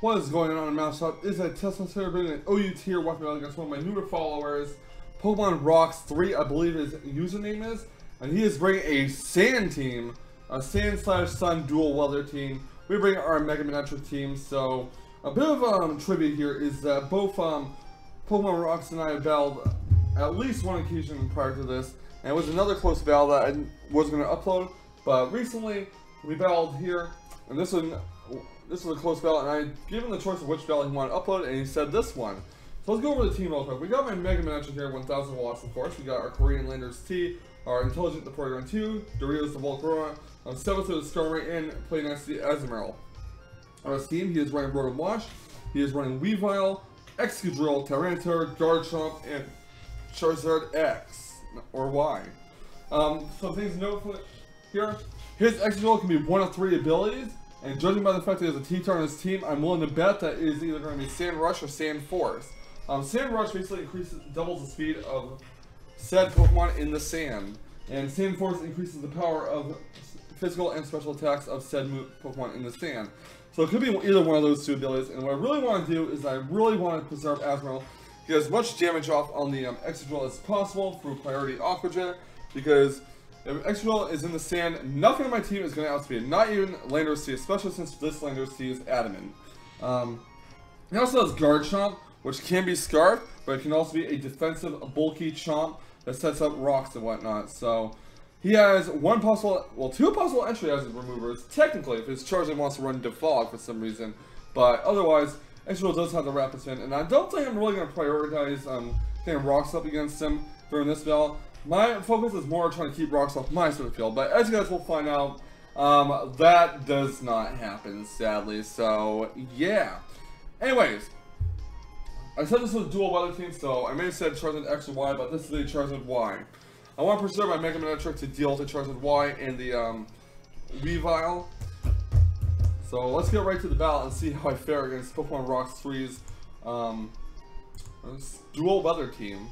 What is going on in Mousetrap is that Teslamouse here bringing an OU tier weapon battle against one of my newer followers, Pokemon Rocks 3, I believe his username is, and he is bringing a Sand team, a Sand/Sun dual weather team. We bring our Mega Manectric team. So a bit of trivia here is that both Pokemon Rocks and I have battled at least one occasion prior to this, and it was another close battle that I was going to upload, but recently we battled here, and this was a close battle, and I gave him the choice of which battle he wanted to upload, and he said this one. So let's go over the team real quick. We got my Mega Manectric here, 1000 watts of course. We got our Korean Landers T, our Intelligent the Porygon 2, Doritos the Volcarona, 7th of the Skarmory, and Play Nice the Azumarill. On his team, he is running Rotom Wash, he is running Weavile, Excadrill, Tyranitar, Garchomp, and Charizard X, or Y. So things to note for here, his Excadrill can be one of 3 abilities, and judging by the fact that he has a T-Tar on his team, I'm willing to bet that it is either going to be Sand Rush or Sand Force. Sand Rush basically doubles the speed of said Pokemon in the sand, and Sand Force increases the power of physical and special attacks of said Pokemon in the sand. So it could be either one of those 2 abilities, and what I really want to do is I really want to preserve Azumarill, get as much damage off on the Excadrill as possible through priority Aqua Jet, because if Excadrill is in the sand, nothing on my team is going to outspeed, not even Landers T, especially since this Landers T is adamant. He also has Garchomp, which can be Scarf, but it can also be a defensive, bulky Chomp that sets up rocks and whatnot. So he has 2 possible entry as removers, technically, if his Charizard wants to run Defog for some reason. But otherwise, Excadrill does have the Rapid Spin, and I don't think I'm really going to prioritize getting rocks up against him during this battle. My focus is more trying to keep rocks off my side of the field, but as you guys will find out, that does not happen, sadly. So yeah. Anyways, I said this was a dual weather team, so I may have said Charizard X or Y, but this is a Charizard Y. I want to preserve my Mega Manectric to deal with the Charizard Y and the Weavile. So let's get right to the battle and see how I fare against Pokemon Rocks 3's dual weather team.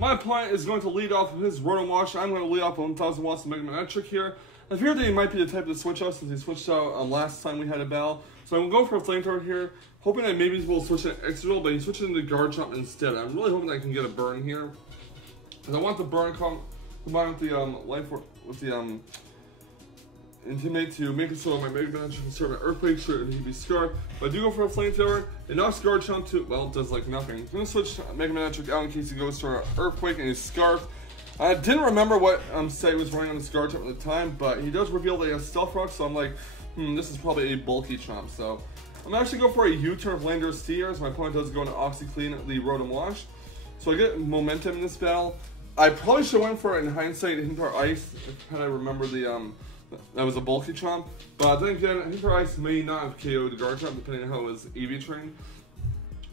My opponent is going to lead off with his Rotom Wash. I'm going to lead off with 1000 watts of Mega Manectric here. I fear that he might be the type to switch out since he switched out last time we had a battle. So I'm going to go for a Flamethrower here, hoping that maybe he will switch to Excadrill, but he switched into Garchomp instead. I'm really hoping that I can get a burn here, because I want the burn combined with the Intimidate to make it so my Mega Manectric can serve an Earthquake, sure he'd be Scarf. But I do go for a Flamethrower. It knocks Garchomp to, well, it does like nothing. I'm going to switch Mega Manectric out in case he goes for an Earthquake and he's Scarf. I didn't remember what set was running on the Garchomp at the time, but he does reveal that he has Stealth Rock, so I'm like, this is probably a bulky Chomp. So I'm going to actually go for a U-turn of Landers T here, as my opponent does go into OxyClean the Rotom Wash. So I get momentum in this battle. I probably should have went for it in hindsight, Hintar Ice, had I remember that was a bulky Chomp. But then again, Hintar Ice may not have KO'd the Garchomp depending on how it was EV trained.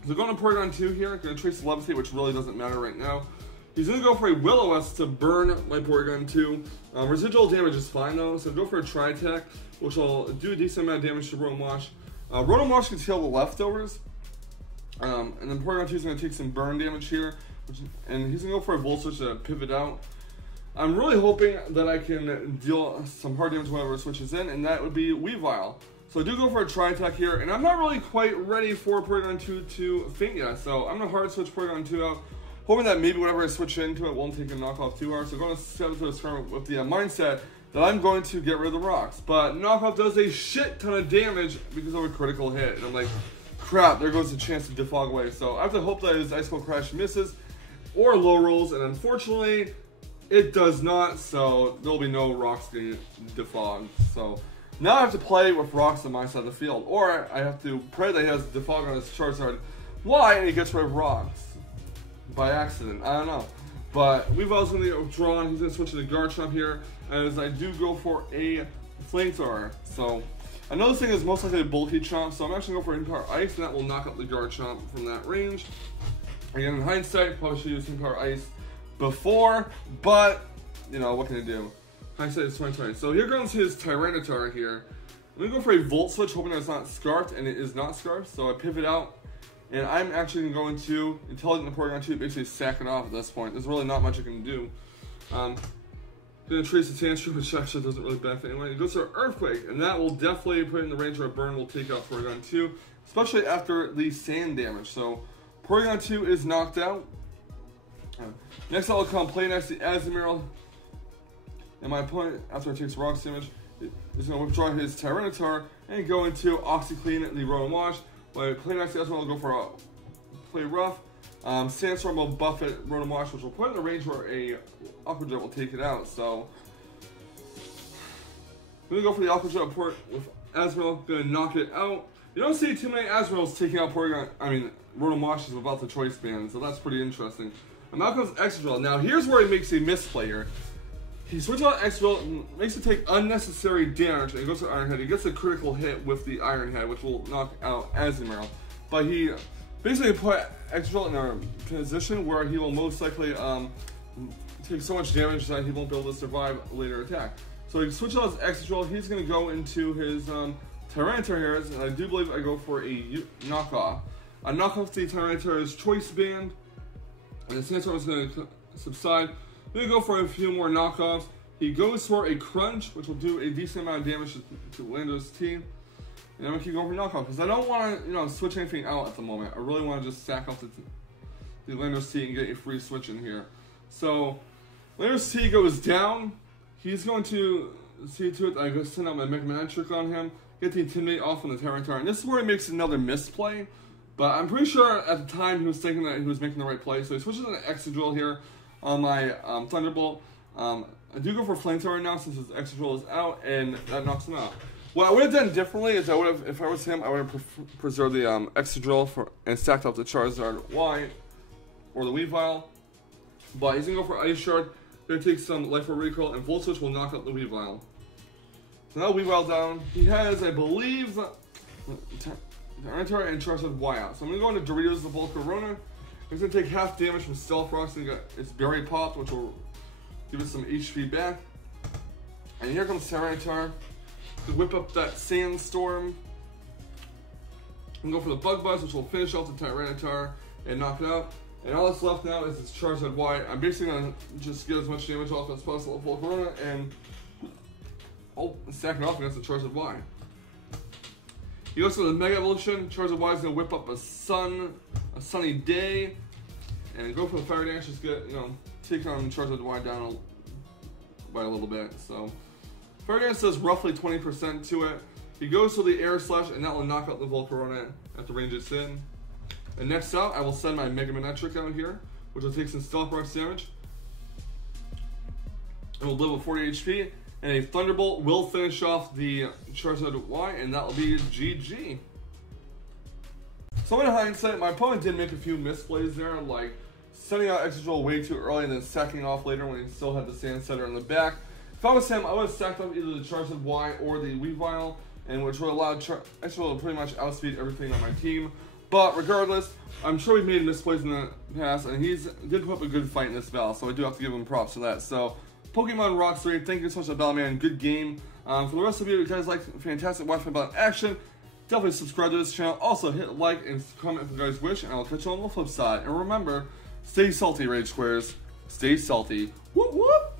So going to Porygon 2 here, going to trace Levitate, which really doesn't matter right now. He's going to go for a Will-O-Wisp to burn my Porygon 2. Residual damage is fine though, so go for a Tri-Attack, which will do a decent amount of damage to Rotom Wash. Rotom Wash can steal the leftovers, and then Porygon 2 is going to take some burn damage here, and he's going to go for a Volt Switch to pivot out. I'm really hoping that I can deal some hard damage whenever it switches in, and that would be Weavile. So I do go for a Tri-Attack here, and I'm not really quite ready for Porygon 2 to faint yet, so I'm going to hard switch Porygon 2 out, hoping that maybe whenever I switch into it won't take a knockoff 2 hours. So going to set into a experiment with the mindset that I'm going to get rid of the rocks. But knockoff does a shit ton of damage because of a critical hit, and I'm like, crap, there goes the chance to defog away. So I have to hope that his Ice Cold Crash misses, or low rolls, and unfortunately, it does not, so there'll be no rocks getting defogged. So now I have to play with rocks on my side of the field, or I have to pray that he has defog on his Charizard Y and he gets rid of rocks by accident. I don't know. But Weavile's going to get drawn. He's going to switch to the Garchomp here, as I do go for a Flamethrower. So I know this thing is most likely a bulky Chomp, so I'm actually going for Hintar Ice, and that will knock out the Garchomp from that range. Again, in hindsight, probably should use Hintar Ice before, but you know, what can I do? Hindsight is 2020. So here goes his Tyranitar here. I'm going to go for a Volt Switch, hoping that it's not Scarfed, and it is not Scarfed, so I pivot out. And I'm actually going to Intelligent the Porygon 2, basically sack it off at this point. There's really not much I can do. Gonna trace the Tantrum, which actually doesn't really benefit anyone. It goes to Earthquake, and that will definitely put it in the range where a burn will take out Porygon 2, especially after the sand damage. So Porygon 2 is knocked out. Next I will come play next to Azumarill, and my opponent, after it takes rocks damage, is going to withdraw his Tyranitar and go into Oxyclean, the Rotom Wash. By playing next to Azumarill, will go for a play rough. Sandstorm will buff it, Rotom Wash, which will put it in the range where a Aqua Jet will take it out. So I'm going to go for the Aqua Jet port with Azumarill, going to knock it out. You don't see too many Azumarills taking out Rotom Washes without the choice band, so that's pretty interesting. And now comes Excadrill. Now here's where he makes a misplay here. He switches out Excadrill and makes it take unnecessary damage, and he goes to Iron Head. He gets a critical hit with the Iron Head, which will knock out Azumarill. But he basically put Excadrill in a position where he will most likely take so much damage that he won't be able to survive a later attack. So he switches out his Excadrill. He's going to go into his Tyranitar here, and I do believe I go for a knockoff. I knock off the Tyranitar's choice band, and the Sandstorm is going to subside. Then we go for a few more knockoffs. He goes for a Crunch, which will do a decent amount of damage to Lando's team. And I'm going to keep going for knockoff, because I don't want to switch anything out at the moment. I really want to just sack off the Lando's T and get a free switch in here. So, Lando's T goes down. He's going to see to it that I go send out my Mega Manectric on him, get the Intimidate off on the Tyranitar. And this is where he makes another misplay. But I'm pretty sure at the time he was thinking that he was making the right play. So he switches to an Excadrill here on my Thunderbolt. I do go for Flamethrower now since his Excadrill is out, and that knocks him out. What I would have done differently is if I was him, I would have preserved the Excadrill and stacked up the Charizard Y or the Weavile. But he's going to go for Ice Shard. Going to take some Life Orb Recoil, and Volt Switch will knock out the Weavile. So now Weavile down. He has, I believe, Tyranitar and Charizard Y out. So I'm going to go into Doritos the Volcarona. He's going to take half damage from Stealth Rocks, and he got its Berry Pop, which will give it some HP back. And here comes Tyranitar to whip up that Sandstorm. And go for the Bug Buzz, which will finish off the Tyranitar and knock it out. And all that's left now is this Charizard Y. I'm basically going to just get as much damage off as possible with Volcarona and stack it off against the Charizard Y. He goes to the Mega Evolution. Charizard Y is going to whip up a sunny day, and go for the Fire Dance. Just get, take on Charizard Y down by a little bit. So Fire Dance does roughly 20% to it. He goes to the Air Slash, and that will knock out the Volcarona at the range it's in. And next out, I will send my Mega Manectric out here, which will take some Stealth Rocks damage. It will live with 40 HP. And a Thunderbolt will finish off the Charizard Y, and that will be GG. So in hindsight, my opponent did make a few misplays there, like sending out Excadrill way too early and then sacking off later when he still had the Sand Setter in the back. If I was him, I would have stacked up either the Charizard Y or the Weavile, and which would allow Excadrill to pretty much outspeed everything on my team. But regardless, I'm sure he made misplays in the past, and he did put up a good fight in this battle, so I do have to give him props for that. So Pokemon Rocks 3, thank you so much to Battleman, good game. For the rest of you guys like fantastic Wi-Fi Battle action, definitely subscribe to this channel. Also hit like and comment if you guys wish, and I'll catch you on the flip side. And remember, stay salty, Rage Squares. Stay salty. Whoop whoop!